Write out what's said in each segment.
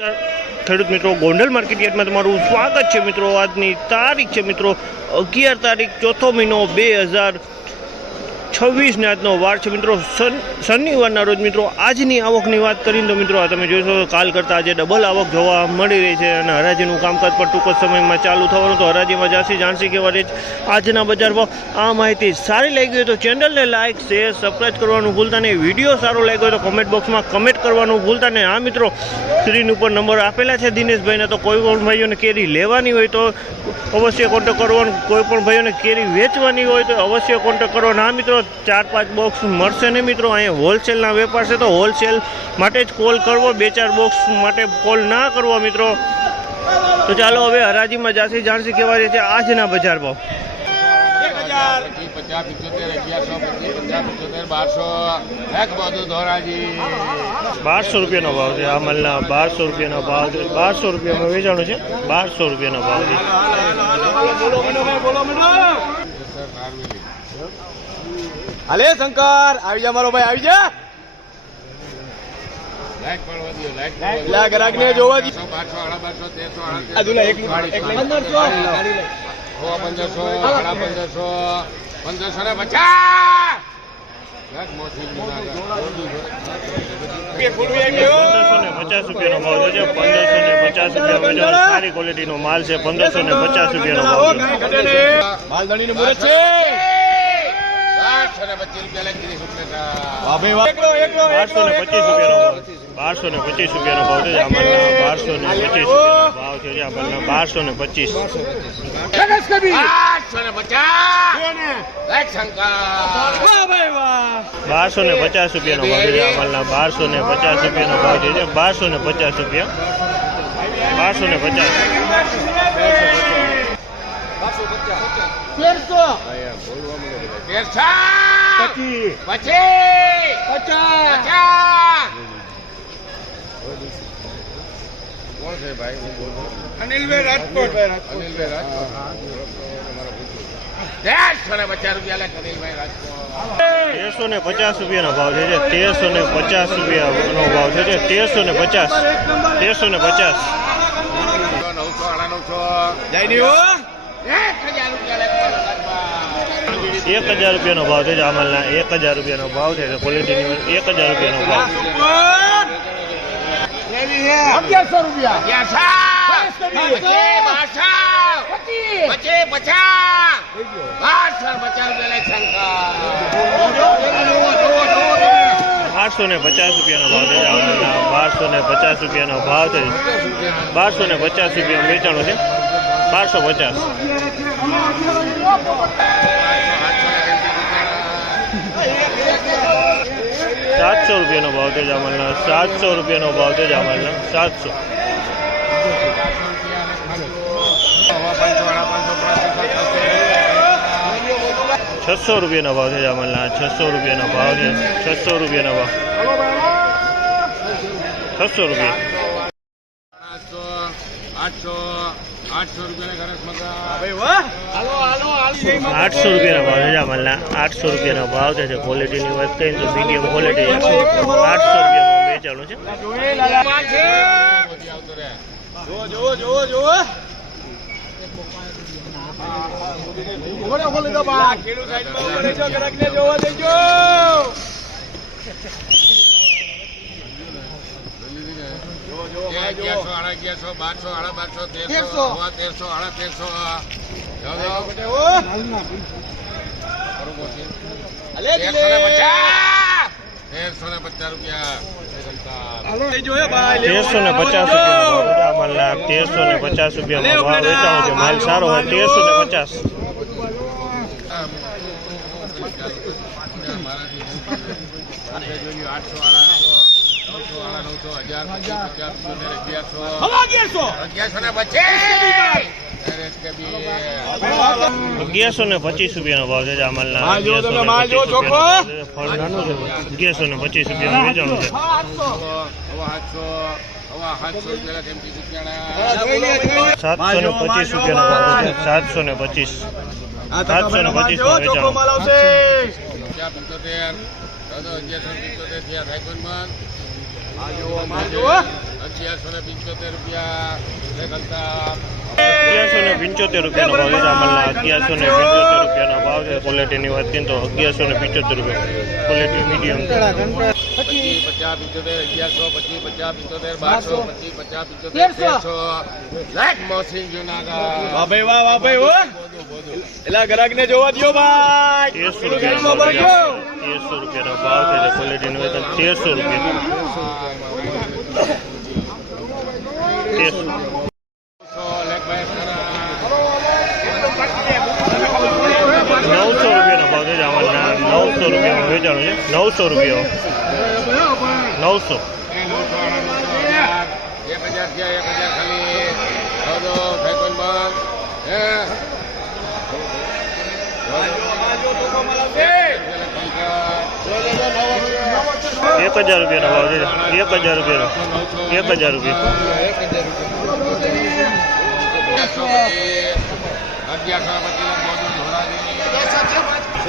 ખેડૂત મિત્રો, ગોંડલ માર્કેટ યાર્ડમાં તમારું સ્વાગત છે મિત્રો। આજની તારીખ છે મિત્રો 11 તારીખ 4થો મહિનો 2026 ને આજનો વાર છે મિત્રો શનિવારના રોજ મિત્રો। આજની આવકની વાત કરીને તો મિત્રો તમે જોશો કાલ કરતાં આજે ડબલ આવક જોવા મળી રહી છે અને હરાજીનું કામકાજ પણ ટૂંક જ સમયમાં ચાલુ થવાનું। તો હરાજીમાં જાણસી કેવા રહે આજના બજાર ભાવ। આ માહિતી સારી લાગી હોય તો ચેનલને લાઇક શેર સબસ્ક્રાઈબ કરવાનું ભૂલતા નહીં। વિડીયો સારો લાગ્યો હોય તો કમેન્ટ બોક્સમાં કમેન્ટ કરવાનું ભૂલતા નહીં। હા મિત્રો, સ્ક્રીન ઉપર નંબર આપેલા છે દિનેશભાઈને, તો કોઈ પણ ભાઈઓને કેરી લેવાની હોય તો અવશ્ય કોન્ટેક કરવાનો। કોઈ પણ ભાઈઓને કેરી વેચવાની હોય તો અવશ્ય કોન્ટેક કરવાનો। હા મિત્રો, 4-5 બોક્સ મળશે નહીં મિત્રો, અહીંયા હોલસેલના વેપાર છે તો હોલસેલ માટે જ કોલ કરવો, 2-4 બોક્સ માટે કોલ ના કરવો મિત્રો। તો ચાલો હવે હરાજીમાં જાણસી કેવા છે આજના બજાર ભાવ। 1200 રૂપિયાનો ભાવ છે। આ મલના 1200 રૂપિયાનો ભાવ છે। 1200 રૂપિયામાં વેચાણું છે। 1200 રૂપિયાનો ભાવ છે। હાલે શંકર આવી જા મારો ભાઈ, આવી જા। ગ્રાહક ને જોવા દી 1550 રૂપિયાનો ભાવ છે। 1550 રૂપિયા સારી ક્વોલિટીનો માલ છે। 1550 રૂપિયાનો ભાવ છે। માલ ધણીને મુરત છે। 1225 રૂપિયાનો ભાવ છે। આમાં 1225 ભાવ છે। આમાં 1225 1250 રૂપિયાનો ભાવ છે। આમાં 1250 રૂપિયાનો ભાવ છે। 1250 રૂપિયા 1350 અનિલભાઈ રાજકોટ 1350 રૂપિયાનો ભાવ છે। 1350 રૂપિયાનો ભાવ છે। 1350 જય ની હો 1000 રૂપિયાનો ભાવ છે। આમલના 1000 રૂપિયાનો ભાવ છે। ક્વોલિટીની 1000 રૂપિયાનો ભાવ 1100 રૂપિયા 1250 રૂપિયાનો ભાવ છે। 1250 રૂપિયાનો ભાવ છે। 1250 રૂપિયા વેચાણું છે। 1250 700 રૂપિયાનો ભાવ છે। જામલના 700 રૂપિયાનો ભાવ છે। જામલના 700 600 રૂપિયાનો ભાવ છે। જામલના 600 રૂપિયાનો ભાવ છે। 600 રૂપિયાનો ભાવ 600 રૂપિયા 800 રૂપિયા 800 રૂપિયાનો ભાવ છે। જામલના 800 રૂપિયાનો ભાવ છે। ક્વોલિટીની વાત કરીએ તો મીડિયમ ક્વોલિટી 800 રૂપિયામાં વેચાણું છે। માલ સારો હોય 1350 1125 રૂપિયાનો ભાવ છે। જામલના 1125 ફળ નાનું છે। 1125 રૂપિયામાં વેચાણું છે। 725 રૂપિયાનો ભાવ છે। 725 725 1175 રૂપિયા લેખલતા 1175 રૂપિયાનો ભાવ છે જામલના 1175 રૂપિયાનો ભાવ છે. ક્વોલિટીની વાત કરીએ તો 1175 રૂપિયા ક્વોલિટી મીડિયમ. 25 લાખ મોસિંગ જુનાગઢ. વાહ ભાઈ વાહ ભાઈ હો એલા ગ્રાહક ને જોવા દ્યો ભાઈ. 1300 રૂપિયાનો ભાવ છે. 1300 રૂપિયાનો ભાવ છે ક્વોલિટીની વાત 1300 રૂપિયા. 1300 900 રૂપિયાનો ભાવ છે જામલના 900 રૂપિયામાં વેચાણું છે. 900 રૂપિયા 900. 1000 ખાલી દો ફેકોન બંધ હે 1000 રૂપિયાનો ભાવ છે. 1000 રૂપિયાનો 1000 રૂપિયા.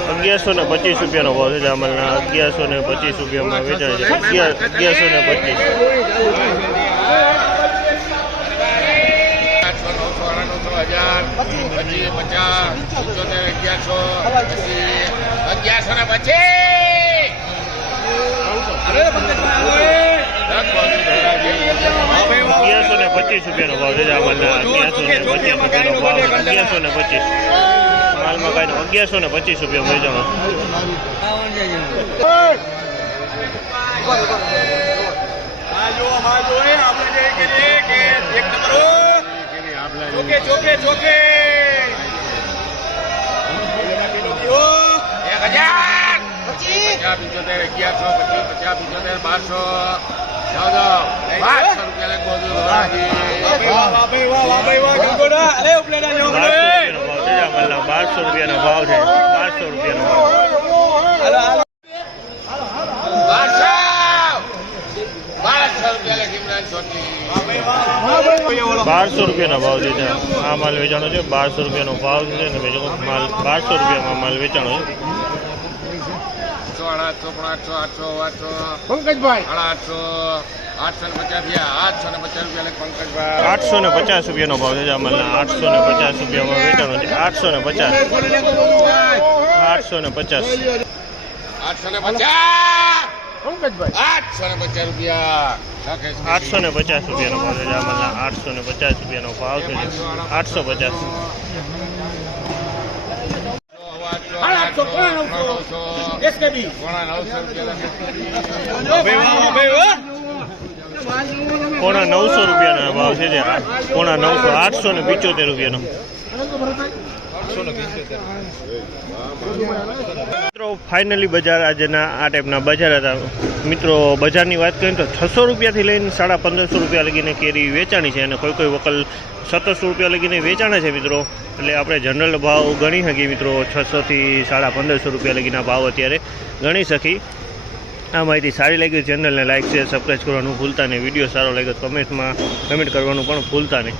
1125 રૂપિયાનો ભાવ છે જામલના 1125 રૂપિયામાં વેચાય છે. 1125. 1125 રૂપિયાનો ભાવ છે જામલના 1125 રૂપિયાનો ભાવ છે. 1125 માલમાં કાંઈ 1125 રૂપિયા વેચાણું. આપણે જે કરીએ કે એક નંબર હો ચોકે ચોકે ચોકે 1200 રૂપિયાનો ભાવ છે. 1200 રૂપિયાનો ભાવ. 1200 રૂપિયાનો ભાવ છે. આ માલ વેચાણો છે. 1200 રૂપિયાનો ભાવ છે અને બીજો માલ 1200 રૂપિયામાં માલ વેચાણો છે. પંકજભાઈ 850 રૂપિયાનો ભાવ છે જામલના 850 રૂપિયામાં વેચાણો છે. 850 રૂપિયા 850 રૂપિયાનો ભાવ છે જામલના 850 રૂપિયાનો ભાવ છે. 850. 900 રૂપિયાનો ભાવ છે. 900 875 રૂપિયાનો. મિત્રો ફાઇનલી બજાર આજના આ ટાઈપના બજાર હતા. મિત્રો બજારની વાત કરીએ તો 600 રૂપિયાથી લઈને 1550 રૂપિયા લગીને કેરી વેચાણી છે અને કોઈ વકલ 1700 રૂપિયા લગીને વેચાણા છે મિત્રો. એટલે આપણે જનરલ ભાવ ગણી શકીએ મિત્રો. 600 થી 1550 રૂપિયા લગીના ભાવ અત્યારે ગણી શકી. આ માહિતી સારી લાગી ચેનલને લાઇક શેર સબસ્ક્રાઈબ કરવાનું ભૂલતા નહીં. વિડીયો સારો લાગ્યો કમેન્ટ કરવાનું પણ ભૂલતા નહીં.